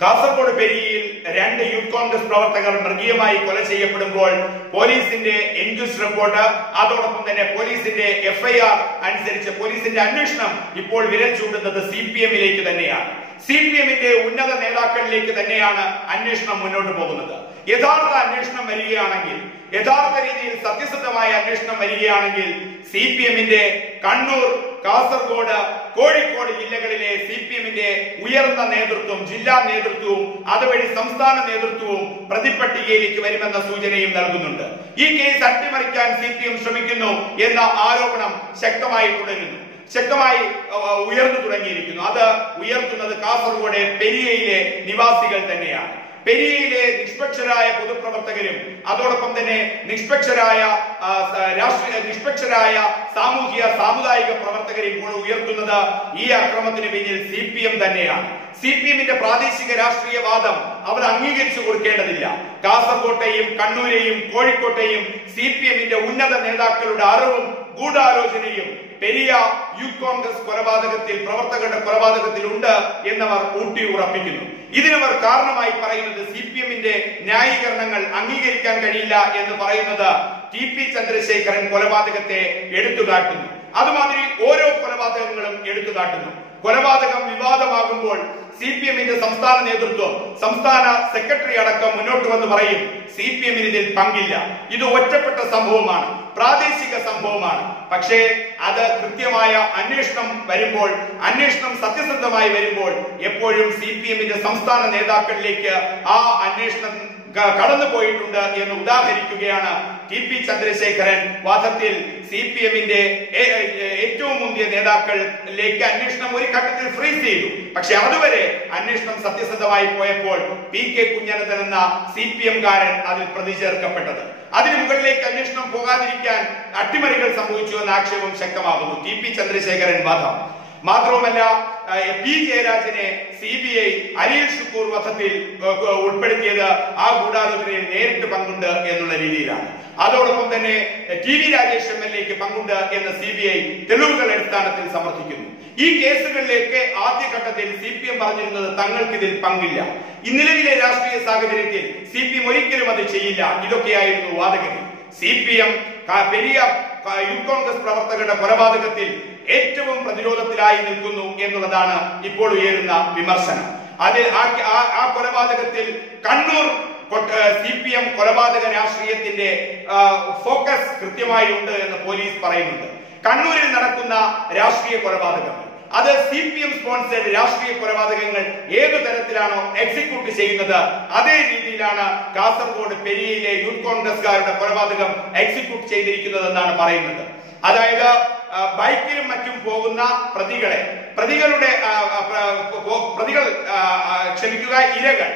കാസർഗോഡ് പെരിയയിൽ രണ്ട് യൂത്ത് കോൺഗ്രസ് പ്രവർത്തകർ മൃഗീയമായി കൊല ചെയ്യപ്പെടുമ്പോൾ പോലീസിന്റെ എൻക്വസ്റ്റ് റിപ്പോർട്ട് അതോടൊപ്പം തന്നെ പോലീസിന്റെ എഫ്ഐആർ അനുസരിച്ച് പോലീസിന്റെ അന്വേഷണം ഇപ്പോൾ വിരൽ ചൂണ്ടുന്നത് സി പി എമ്മിലേക്ക് തന്നെയാണ്. സി പി എമ്മിന്റെ ഉന്നത നേതാക്കളിലേക്ക് തന്നെയാണ് അന്വേഷണം മുന്നോട്ട് പോകുന്നത്. യഥാർത്ഥ അന്വേഷണം വരികയാണെങ്കിൽ യഥാർത്ഥ രീതിയിൽ സത്യസന്ധമായ അന്വേഷണം വരികയാണെങ്കിൽ സി പി എമ്മിന്റെ കണ്ണൂർ കാസർഗോഡ് കോഴിക്കോട് ജില്ലകളിലെ സി പി എമ്മിന്റെ ഉയർന്ന നേതൃത്വം ജില്ലാ നേതൃത്വവും അതുവഴി സംസ്ഥാന നേതൃത്വവും പ്രതിപട്ടികയിലേക്ക് വരുമെന്ന സൂചനയും നൽകുന്നുണ്ട്. ഈ കേസ് അട്ടിമറിക്കാൻ സി പി എം ശ്രമിക്കുന്നു എന്ന ആരോപണം ശക്തമായി തുടരുന്നു. ശക്തമായി ഉയർന്നു തുടങ്ങിയിരിക്കുന്നു. അത് ഉയർത്തുന്നത് കാസർഗോഡ് പെരിയയിലെ നിവാസികൾ തന്നെയാണ്. പെരിയയിലെ നിഷ്പക്ഷരായ പൊതുപ്രവർത്തകരും അതോടൊപ്പം തന്നെ നിഷ്പക്ഷരായ രാഷ്ട്രീയ നിഷ്പക്ഷരായ സാമൂഹിക സാമുദായിക പ്രവർത്തകരും ഇപ്പോൾ ഉയർത്തുന്നത് ഈ അക്രമത്തിന് പിന്നിൽ സി പി എം തന്നെയാണ്. സി പി എമ്മിന്റെ പ്രാദേശിക രാഷ്ട്രീയവാദം അവർ അംഗീകരിച്ചു കൊടുക്കേണ്ടതില്ല. കാസർകോട്ടെയും കണ്ണൂരെയും കോഴിക്കോട്ടെയും സി പി എമ്മിന്റെ ഉന്നത നേതാക്കളുടെ അറിവും ഗൂഢാലോചനയും പെരിയ യൂത്ത് കോൺഗ്രസ് കൊലപാതകത്തിൽ പ്രവർത്തകരുടെ കൊലപാതകത്തിൽ ഉണ്ട് എന്നവർ ഊട്ടി ഉറപ്പിക്കുന്നു. ഇതിനവർ കാരണമായി പറയുന്നത് സി പി എമ്മിന്റെ ന്യായീകരണങ്ങൾ അംഗീകരിക്കാൻ കഴിയില്ല എന്ന് പറയുന്നത് ടി പി ചന്ദ്രശേഖരൻ കൊലപാതകത്തെ എടുത്തുകാട്ടുന്നു. അതുമാതിരി ഓരോ കൊലപാതകങ്ങളും എടുത്തുകാട്ടുന്നു. കൊലപാതകം വിവാദമാകുമ്പോൾ സി പി എമ്മിന്റെ സംസ്ഥാന നേതൃത്വം സംസ്ഥാന സെക്രട്ടറി അടക്കം മുന്നോട്ട് വന്ന് പറയും സി പി എമ്മിന് ഇതിൽ പങ്കില്ല. ഇത് ഒറ്റപ്പെട്ട സംഭവമാണ്. പ്രാദേശിക സംഭവമാണ്. പക്ഷേ അത് കൃത്യമായ അന്വേഷണം വരുമ്പോൾ അന്വേഷണം സത്യസന്ധമായി വരുമ്പോൾ എപ്പോഴും സി പി എമ്മിന്റെ സംസ്ഥാന നേതാക്കളിലേക്ക് ആ അന്വേഷണം കടന്നു പോയിട്ടുണ്ട് എന്ന് ഉദാഹരിക്കുകയാണ് ടി പി ചന്ദ്രശേഖരൻ. വാദത്തിൽ സി പി എമ്മിന്റെ ഏറ്റവും മുന്തിയ നേതാക്കളിലേക്ക് അന്വേഷണം ഒരു ഘട്ടത്തിൽ ഫ്രീസ് ചെയ്തു. പക്ഷെ അതുവരെ അന്വേഷണം സത്യസന്ധമായി പോയപ്പോൾ പി കെ കുഞ്ഞനന്തൻ എന്ന സി പി എംകാരൻ അതിൽ പ്രതി ചേർക്കപ്പെട്ടത്. അതിന് മുകളിലേക്ക് അന്വേഷണം പോകാതിരിക്കാൻ അട്ടിമറികൾ സംഭവിച്ചു എന്ന ആക്ഷേപം ശക്തമാകുന്നു. ടി പി ചന്ദ്രശേഖരൻ വാദം. മാത്രവുമല്ല P. ജയരാജനെ C B I Anil Shukkur വധത്തിൽ ഉൾപ്പെടുത്തിയത് ആ ഗൂഢാലോചനയിൽ നേരിട്ട് പങ്കുണ്ട് എന്നുള്ള രീതിയിലാണ്. അതോടൊപ്പം തന്നെ T V Rajesh M L എക്ക് പങ്കുണ്ട് എന്ന് സി ബി ഐ തെളിവുകൾ അടിസ്ഥാനത്തിൽ സമർത്ഥിക്കുന്നു. ഈ കേസുകളിലേക്ക് ആദ്യഘട്ടത്തിൽ സി പി എം പറഞ്ഞിരുന്നത് തങ്ങൾക്കിതിൽ പങ്കില്ല. നിലവിലെ രാഷ്ട്രീയ സാഹചര്യത്തിൽ സി പി എം ഒരിക്കലും അത് ചെയ്യില്ല. ഇതൊക്കെയായിരുന്നു വാദഗതി. C P M Periya youth Congress പ്രവർത്തകരുടെ കൊലപാതകത്തിൽ ഏറ്റവും പ്രതിരോധത്തിലായി നിൽക്കുന്നു എന്നുള്ളതാണ് ഇപ്പോൾ ഉയരുന്ന വിമർശനം. അതിൽ ആ- കൊലപാതകത്തിൽ കണ്ണൂർ സി പി എം കൊലപാതക രാഷ്ട്രീയത്തിന്റെ ഫോക്കസ് കൃത്യമായി ഉണ്ട് എന്ന് പോലീസ് പറയുന്നുണ്ട്. കണ്ണൂരിൽ നടക്കുന്ന രാഷ്ട്രീയ കൊലപാതകങ്ങൾ അത് സി പി എം സ്പോൺസേഡ് രാഷ്ട്രീയ കൊലപാതകങ്ങൾ ഏതു തരത്തിലാണോ എക്സിക്യൂട്ട് ചെയ്യുന്നത് അതേ രീതിയിലാണ് കാസർഗോഡ് പെരിയയിലെ യൂത്ത് കോൺഗ്രസ്കാരുടെ കൊലപാതകം എക്സിക്യൂട്ട് ചെയ്തിരിക്കുന്നതെന്നാണ് പറയുന്നത്. അതായത് ബൈക്കിലും മറ്റും പോകുന്ന പ്രതികളെ പ്രതികളുടെ പ്രതികൾ ക്ഷമിക്കുക ഇരകൾ.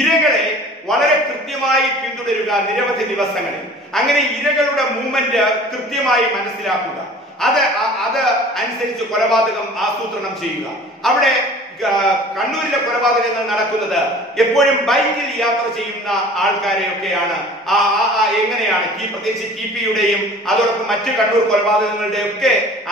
ഇരകളെ വളരെ കൃത്യമായി പിന്തുടരുക നിരവധി ദിവസങ്ങളിൽ. അങ്ങനെ ഇരകളുടെ മൂവ്മെന്റ് കൃത്യമായി മനസ്സിലാക്കുക. അത് അത് അനുസരിച്ച് കൊലപാതകം ആസൂത്രണം ചെയ്യുക. അവിടെ കണ്ണൂരിലെ കൊലപാതകങ്ങൾ നടക്കുന്നത് എപ്പോഴും ബൈക്കിൽ യാത്ര ചെയ്യുന്ന ആൾക്കാരെയൊക്കെയാണ്. ആ ആ- എങ്ങനെയാണ്? ഈ പ്രത്യേകിച്ച് ടി പിയുടെയും അതോടൊപ്പം മറ്റു കണ്ണൂർ കൊലപാതകങ്ങളുടെ ഒക്കെ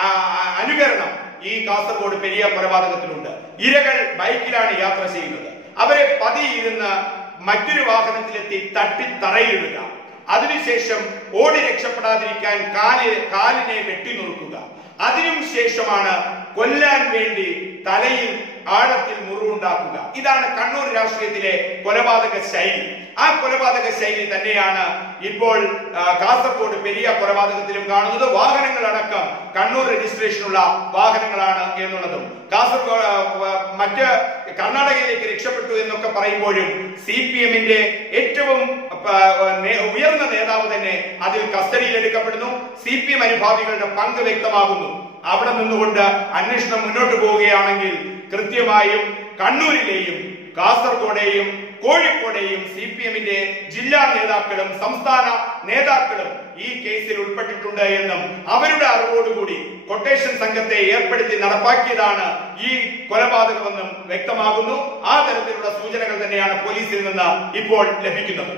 അനുകരണം ഈ കാസർഗോഡ് പെരിയ കൊലപാതകത്തിലുണ്ട്. ഇരകൾ ബൈക്കിലാണ് യാത്ര ചെയ്യുന്നത്. അവരെ പതിയിരുന്ന് മറ്റൊരു വാഹനത്തിലെത്തി തട്ടി തറയിടുക അതിനുശേഷം ഓടി രക്ഷപ്പെടാതിരിക്കാൻ കാലിൽ കാലിനെ വെട്ടിനുറുക്കുക. അതിനും ശേഷമാണ് കൊല്ലാൻ വേണ്ടി തലയിൽ ആഴത്തിൽ മുറിവുണ്ടാക്കുക. ഇതാണ് കണ്ണൂർ രാഷ്ട്രീയത്തിലെ കൊലപാതക ശൈലി. ആ കൊലപാതക ശൈലി തന്നെയാണ് ഇപ്പോൾ കാസർഗോഡ് പെരിയ കൊലപാതകത്തിലും കാണുന്നത്. വാഹനങ്ങളടക്കം കണ്ണൂർ രജിസ്ട്രേഷനുള്ള വാഹനങ്ങളാണ് എന്നുള്ളതും. കാസർഗോഡ് മറ്റ് കർണാടകയിലേക്ക് രക്ഷപ്പെട്ടു എന്നൊക്കെ പറയുമ്പോഴും സി പി എമ്മിന്റെ ഏറ്റവും ഉയർന്ന നേതാവ് തന്നെ അതിൽ കസ്റ്റഡിയിൽ എടുക്കപ്പെടുന്നു സി പി എം അനുഭാവികളുടെ പങ്ക് വ്യക്തമാകുന്നു. അവിടെ നിന്നുകൊണ്ട് അന്വേഷണം മുന്നോട്ട് പോവുകയാണെങ്കിൽ കൃത്യമായും കണ്ണൂരിലെയും കാസർഗോഡെയും കോഴിക്കോടെയും സി പി എമ്മിന്റെ ജില്ലാ നേതാക്കളും സംസ്ഥാന നേതാക്കളും ഈ കേസിൽ ഉൾപ്പെട്ടിട്ടുണ്ട് എന്നും അവരുടെ അറിവോടുകൂടി കൊട്ടേഷൻ സംഘത്തെ ഏർപ്പെടുത്തി നടപ്പാക്കിയതാണ് ഈ കൊലപാതകമെന്നും വ്യക്തമാകുന്നു. ആ തരത്തിലുള്ള സൂചനകൾ തന്നെയാണ് പോലീസിൽ നിന്ന് ഇപ്പോൾ ലഭിക്കുന്നത്.